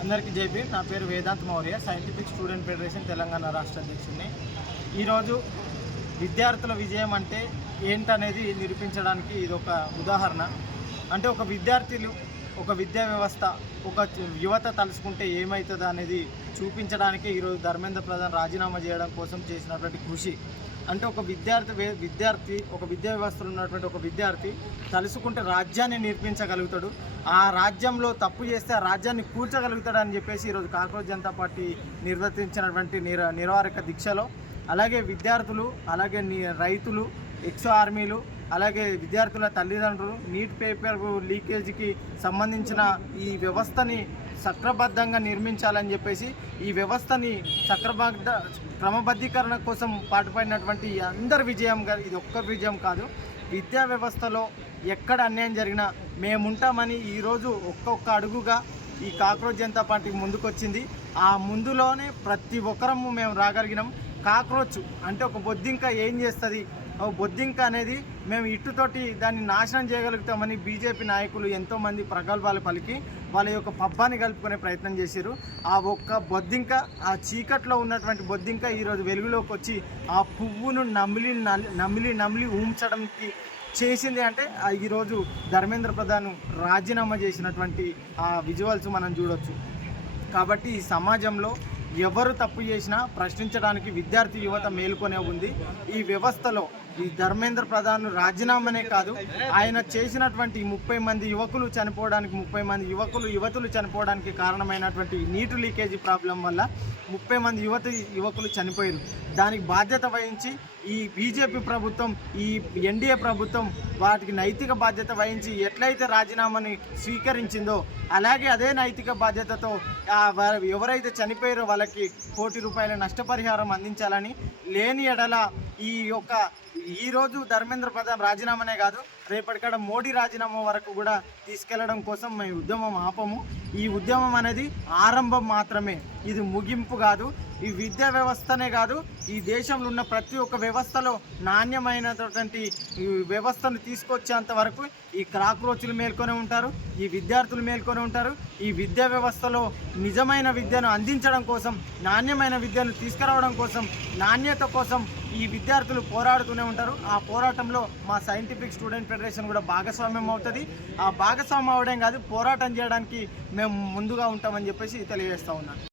అందరికీ జైపీ. నా పేరు Vedant Maurya, scientific student federation Telangana రాష్ట్ర అధ్యక్షుడిని. ఈరోజు విద్యార్థుల విజయం అంటే ఏంటనేది నిరూపించడానికి ఇది ఒక ఉదాహరణ. అంటే ఒక విద్యా వ్యవస్థ, ఒక యువత తలుసుకుంటే ఏమవుతుంది అనేది చూపించడానికి ఈరోజు ధర్మేంద్ర ప్రధాన్ రాజీనామా చేయడం కోసం చేసినటువంటి కృషి. అంటే ఒక విద్యార్థి ఒక విద్యా వ్యవస్థలో ఉన్నటువంటి ఒక విద్యార్థి తలుసుకుంటే రాజ్యాన్ని నిర్మించగలుగుతాడు, ఆ రాజ్యంలో తప్పు చేస్తే ఆ రాజ్యాన్ని కూర్చగలుగుతాడు అని చెప్పేసి ఈరోజు కాక్రోచ్ జనతా పార్టీ నిర్వర్తించినటువంటి నిరవారక దీక్షలో అలాగే విద్యార్థులు, అలాగే రైతులు, ఎక్స్ ఆర్మీలు, అలాగే విద్యార్థుల తల్లిదండ్రులు నీట్ పేపర్ లీకేజీకి సంబంధించిన ఈ వ్యవస్థని సక్రమబద్ధంగా నిర్మించాలని చెప్పేసి ఈ వ్యవస్థని క్రమబద్ధీకరణ కోసం పాటుపడినటువంటి అందరి విజయంగా ఇది ఒక్క విజయం కాదు. విద్యా వ్యవస్థలో ఎక్కడ అన్యాయం జరిగినా మేముంటామని ఈరోజు ఒక్కొక్క అడుగుగా ఈ కాక్రోచ్ జనతా పార్టీ ముందుకొచ్చింది. ఆ ముందులోనే ప్రతి ఒక్కరము మేము రాగలిగినాం. కాక్రోచ్ అంటే ఒక బొద్దింక ఏం చేస్తుంది, బొద్దింక అనేది మేము ఇట్టుతోటి దాన్ని నాశనం చేయగలుగుతామని బీజేపీ నాయకులు ఎంతోమంది ప్రగల్భాలు పలికి వాళ్ళ యొక్క పబ్బాన్ని కలుపుకునే ప్రయత్నం చేశారు. ఆ ఒక్క బొద్దింక, ఆ చీకట్లో ఉన్నటువంటి బొద్దింక ఈరోజు వెలుగులోకి వచ్చి ఆ పువ్వును నమిలి ఊంచడానికి చేసింది. అంటే ఈరోజు ధర్మేంద్ర ప్రధాన్ రాజీనామా చేసినటువంటి ఆ విజువల్స్ మనం చూడవచ్చు. కాబట్టి ఈ సమాజంలో ఎవరు తప్పు చేసినా ప్రశ్నించడానికి విద్యార్థి యువత మేలుకొనే ఉంది. ఈ వ్యవస్థలో ఈ ధర్మేంద్ర ప్రధాన్ రాజీనామానే కాదు, ఆయన చేసినటువంటి 30 మంది యువకులు చనిపోవడానికి, 30 మంది యువతులు చనిపోవడానికి కారణమైనటువంటి నీటి లీకేజీ ప్రాబ్లం వల్ల 30 మంది యువకులు చనిపోయారు. దానికి బాధ్యత వహించి ఈ బీజేపీ ప్రభుత్వం, ఈ ఎన్డీఏ ప్రభుత్వం వాటికి నైతిక బాధ్యత వహించి ఎట్లయితే రాజీనామాని స్వీకరించిందో అలాగే అదే నైతిక బాధ్యతతో ఎవరైతే చనిపోయారో వాళ్ళకి ₹1 కోటి నష్టపరిహారం అందించాలని, లేని ఎడల ఈరోజు ధర్మేంద్ర ప్రధాన్ రాజీనామానే కాదు, రేపటికాడ మోడీ రాజీనామా వరకు కూడా తీసుకెళ్లడం కోసం మేము ఉద్యమం ఆపము. ఈ ఉద్యమం అనేది ఆరంభం మాత్రమే, ఇది ముగింపు కాదు. ఈ విద్యా వ్యవస్థనే కాదు, ఈ దేశంలో ఉన్న ప్రతి ఒక్క వ్యవస్థలో నాణ్యమైనటువంటి వ్యవస్థను తీసుకొచ్చేంత వరకు ఈ కాక్రోచ్లు మేల్కొని ఉంటారు, ఈ విద్యార్థులు మేల్కొని ఉంటారు. ఈ విద్యా వ్యవస్థలో నిజమైన విద్యను అందించడం కోసం, నాణ్యమైన విద్యను తీసుకురావడం కోసం, నాణ్యత కోసం ఈ విద్యార్థులు పోరాడుతూనే ఉంటారు. ఆ పోరాటంలో మా సైంటిఫిక్ స్టూడెంట్ ఫెడరేషన్ కూడా భాగస్వామ్యం అవుతుంది. ఆ భాగస్వామ్యం అవడం కాదు, పోరాటం చేయడానికి మేము ముందుగా ఉంటామని చెప్పేసి తెలియజేస్తూ ఉన్నాను.